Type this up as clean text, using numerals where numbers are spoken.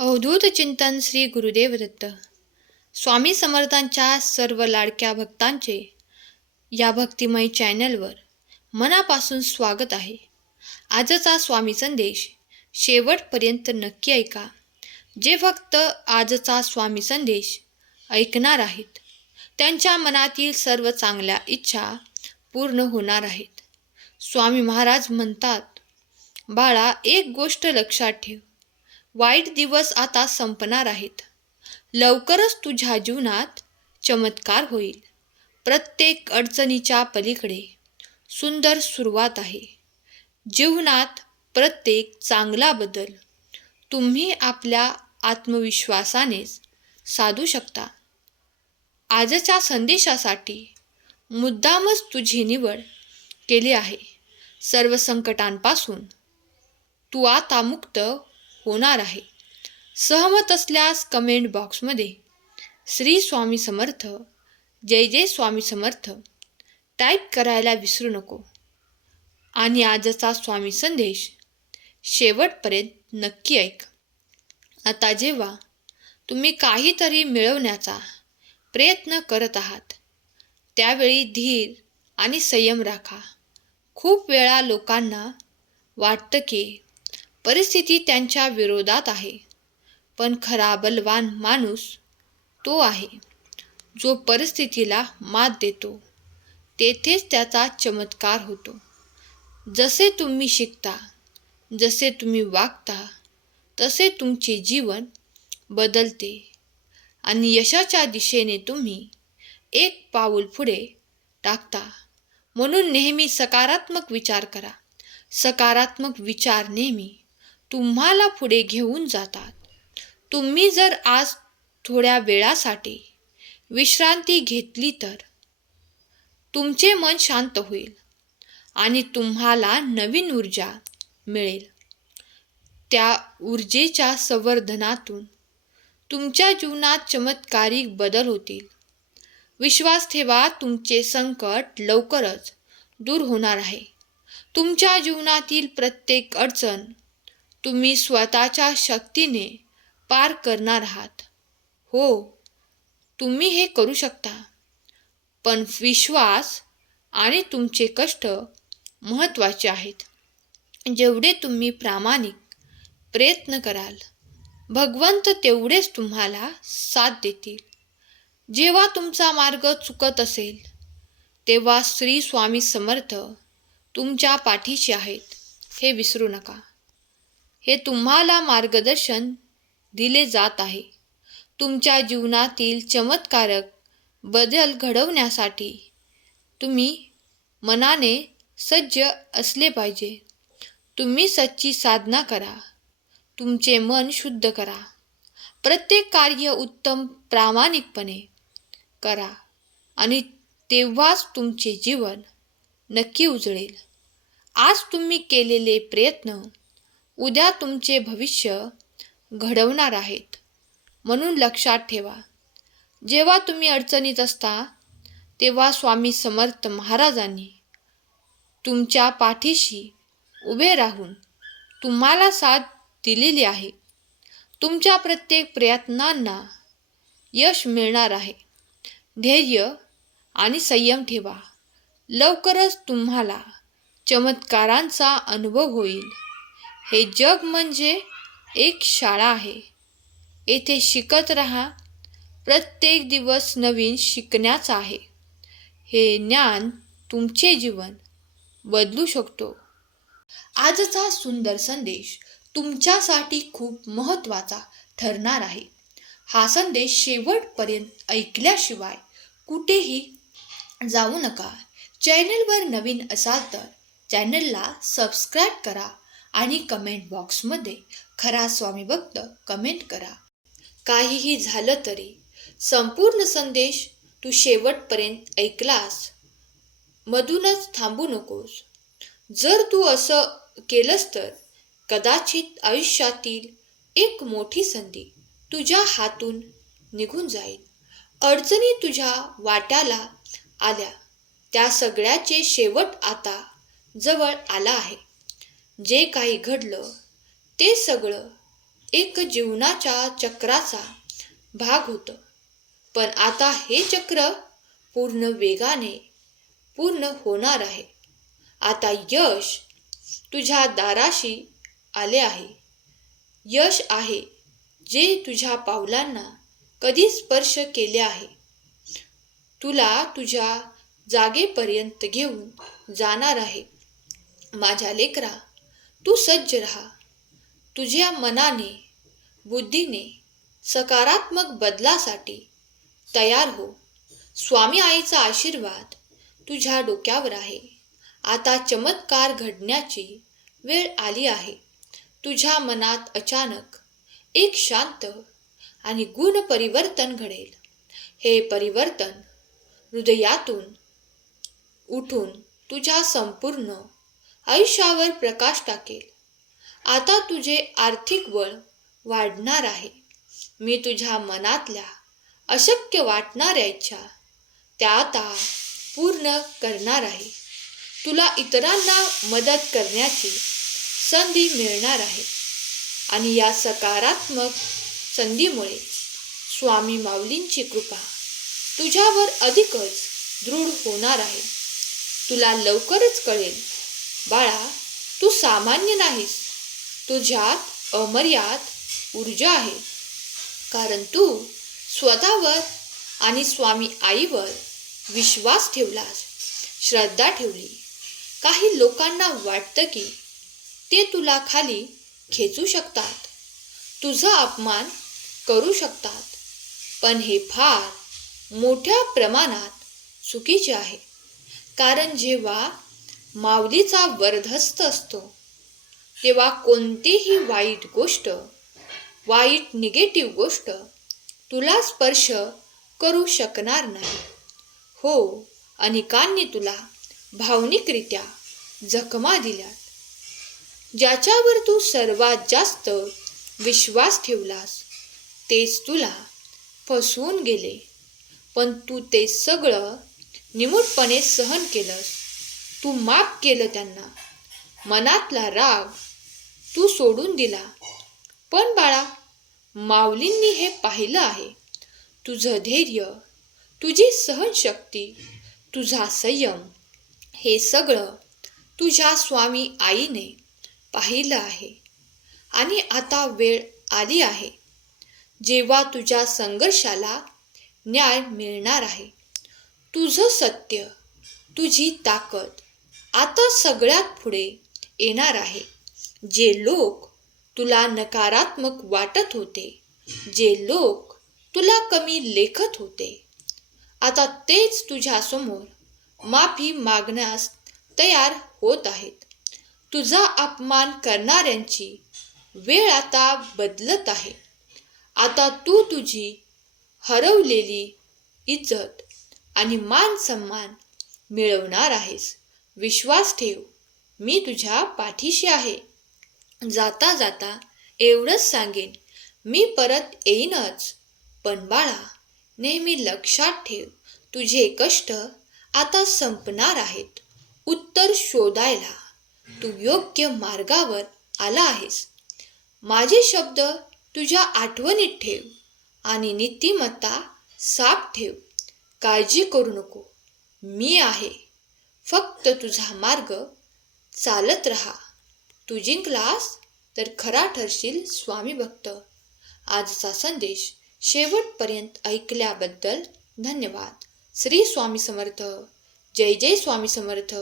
अवधूत चिंतन श्री गुरुदेव दत्त. स्वामी समर्थांच्या सर्व लाडक्या भक्तांचे या भक्तिमय चॅनलवर मनापासून स्वागत आहे. आजचा स्वामी संदेश शेवटपर्यंत नक्की ऐका. जे भक्त आजचा स्वामी संदेश ऐकणार आहेत त्यांच्या मनातील सर्व चांगल्या इच्छा पूर्ण होणार आहेत. स्वामी महाराज म्हणतात, बाळा, एक गोष्ट लक्षात ठेव. वाईट दिवस आता संपणार आहेत. लवकरच तुझ्या जीवनात चमत्कार होईल. प्रत्येक अडचणीच्या पलीकडे सुंदर सुरुवात आहे. जीवनात प्रत्येक चांगला बदल तुम्ही आपल्या आत्मविश्वासानेच साधू शकता. आजच्या संदेशासाठी मुद्दामच तुझी निवड केली आहे. सर्व संकटांपासून तू आता मुक्त होणार आहे. सहमत असल्यास कमेंट बॉक्समध्ये श्री स्वामी समर्थ, जय जय स्वामी समर्थ टाईप करायला विसरू नको. आणि आजचा स्वामी संदेश शेवटपर्यंत नक्की ऐक. आता जेव्हा तुम्ही काहीतरी मिळवण्याचा प्रयत्न करत आहात त्यावेळी धीर आणि संयम राखा. खूप वेळा लोकांना वाटतं की परिस्थिती त्यांच्या विरोधात आहे, पण खरा बलवान माणूस तो आहे जो परिस्थितीला मात देतो. तेथेच त्याचा चमत्कार होतो. जसे तुम्ही शिकता, जसे तुम्ही वागता, तसे तुमचे जीवन बदलते आणि यशाच्या दिशेने तुम्ही एक पाऊल पुढे टाकता. म्हणून नेहमी सकारात्मक विचार करा. सकारात्मक विचार नेहमी तुम्हाला पुढे घेऊन जातात. तुम्ही जर आज थोड्या वेळासाठी विश्रांती घेतली तर तुमचे मन शांत होईल आणि तुम्हाला नवीन ऊर्जा मिळेल. त्या ऊर्जेच्या संवर्धनातून तुमच्या जीवनात चमत्कारिक बदल होतील. विश्वास ठेवा, तुमचे संकट लवकरच दूर होणार आहे. तुमच्या जीवनातील प्रत्येक अडचण तुम्ही स्वतःच्या शक्तीने पार करणार आहात. हो, तुम्ही हे करू शकता. पण विश्वास आणि तुमचे कष्ट महत्त्वाचे आहेत. जेवढे तुम्ही प्रामाणिक प्रयत्न कराल, भगवंत तेवढेच तुम्हाला साथ देतील. जेव्हा तुमचा मार्ग चुकत असेल तेव्हा श्री स्वामी समर्थ तुमच्या पाठीशी आहेत, हे विसरू नका. हे तुम्हाला मार्गदर्शन दिले जात आहे. तुमच्या जीवनातील चमत्कारक बदल घडवण्यासाठी तुम्ही मनाने सज्ज असले पाहिजे. तुम्ही सच्ची साधना करा. तुमचे मन शुद्ध करा. प्रत्येक कार्य उत्तम प्रामाणिकपणे करा आणि तेव्हाच तुमचे जीवन नक्की उजळेल. आज तुम्ही केलेले प्रयत्न उद्या तुमचे भविष्य घडवणार आहेत. म्हणून लक्षात ठेवा, जेव्हा तुम्ही अडचणीत असता तेव्हा स्वामी समर्थ महाराजांनी तुमच्या पाठीशी उभे राहून तुम्हाला साथ दिलेली आहे. तुमच्या प्रत्येक प्रयत्नांना यश मिळणार आहे. धैर्य आणि संयम ठेवा. लवकरच तुम्हाला चमत्कारांचा अनुभव होईल. हे जग म्हणजे एक शाळा आहे. येथे शिकत राहा. प्रत्येक दिवस नवीन शिकण्याचा आहे. हे ज्ञान तुमचे जीवन बदलू शकतो. आजचा सुंदर संदेश तुमच्यासाठी खूप महत्त्वाचा ठरणार आहे. हा संदेश शेवटपर्यंत ऐकल्याशिवाय कुठेही जाऊ नका. चॅनलवर नवीन असाल तर चॅनलला सबस्क्राईब करा आणि कमेंट बॉक्समध्ये खरा स्वामी भक्त कमेंट करा. काहीही झालं तरी संपूर्ण संदेश तू शेवटपर्यंत ऐकलास. मधूनच थांबू नकोस. जर तू असं केलंस तर कदाचित आयुष्यातील एक मोठी संधी तुझ्या हातून निघून जाईल. अडचणी तुझ्या वाट्याला आल्या, त्या सगळ्याचे शेवट आता जवळ आला आहे. जे काही घडलं ते सगळं एक जीवनाच्या चक्राचा भाग होतं. पण आता हे चक्र पूर्ण वेगाने पूर्ण होणार आहे. आता यश तुझ्या दाराशी आले आहे. यश आहे जे तुझ्या पावलांना कधी स्पर्श केले आहे. तुला तुझ्या जागेपर्यंत घेऊन जाणार आहे. माझ्या लेकरा, तू सज्ज राहा. तुझ्या मनाने, बुद्धीने सकारात्मक बदलासाठी तयार हो. स्वामी आईचा आशीर्वाद तुझ्या डोक्यावर आहे. आता चमत्कार घडण्याची वेळ आली आहे. तुझ्या मनात अचानक एक शांत आणि गुण परिवर्तन घडेल. हे परिवर्तन हृदयातून उठून तुझ्या संपूर्ण आयुष्यावर प्रकाश टाकेल. आता तुझे आर्थिक बळ वाढणार आहे. मी तुझ्या मनातल्या अशक्य वाटणाऱ्या इच्छा त्या आता पूर्ण करणार आहे. तुला इतरांना मदत करण्याची संधी मिळणार आहे आणि या सकारात्मक संधीमुळे स्वामी माऊलींची कृपा तुझ्यावर अधिकच दृढ होणार आहे. तुला लवकरच कळेल, बाळा, तू सामान्य नाहीस. तुझ्यात अमर्याद ऊर्जा आहे. कारण तू स्वतःवर आणि स्वामी आईवर विश्वास ठेवलास, श्रद्धा ठेवली. काही लोकांना वाटतं की ते तुला खाली खेचू शकतात, तुझा अपमान करू शकतात. पण हे फार मोठ्या प्रमाणात चुकीचे आहे. कारण जेव्हा माऊलीचा वरदहस्त असतो तेव्हा कोणतीही वाईट निगेटिव्ह गोष्ट तुला स्पर्श करू शकणार नाही. हो, अनेकांनी तुला भावनिकरित्या जखमा दिल्यात. ज्याच्यावर तू सर्वात जास्त विश्वास ठेवलास तेच तुला फसवून गेले. पण तू ते सगळं निमूटपणे सहन केलंस. तू माफ केलं त्यांना. मनातला राग तू सोडून दिला. पण बाळा, माऊलींनी हे पाहिलं आहे. तुझं धैर्य, तुझी सहनशक्ती, तुझा संयम हे सगळं तुझ्या स्वामी आईने पाहिलं आहे. आणि आता वेळ आली आहे जेव्हा तुझ्या संघर्षाला न्याय मिळणार आहे. तुझं सत्य, तुझी ताकद आता सगळ्यात पुढे येणार आहे. जे लोक तुला नकारात्मक वाटत होते, जे लोक तुला कमी लेखत होते, आता तेच तुझ्यासमोर माफी मागण्यास तयार होत आहेत. तुझा अपमान करणाऱ्यांची वेळ आता बदलत आहे. आता तू तुझी हरवलेली इज्जत आणि मान सन्मान मिळवणार आहेस. विश्वास ठेव, मी तुझ्या पाठीशी आहे. जाता जाता एवढंच सांगेन, मी परत येईनच. पण बाळा, नेहमी लक्षात ठेव, तुझे कष्ट आता संपणार आहेत. उत्तर शोधायला तू योग्य मार्गावर आला आहेस. माझे शब्द तुझ्या आठवणीत ठेव आणि नीतिमत्ता साफ ठेव. काळजी करू नको, मी आहे. फक्त तुझा मार्ग चालत राहा. तू जिंकलास तर खरा ठरशील स्वामी भक्त. आजचा संदेश शेवटपर्यंत ऐकल्याबद्दल धन्यवाद. श्री स्वामी समर्थ. जय जय स्वामी समर्थ.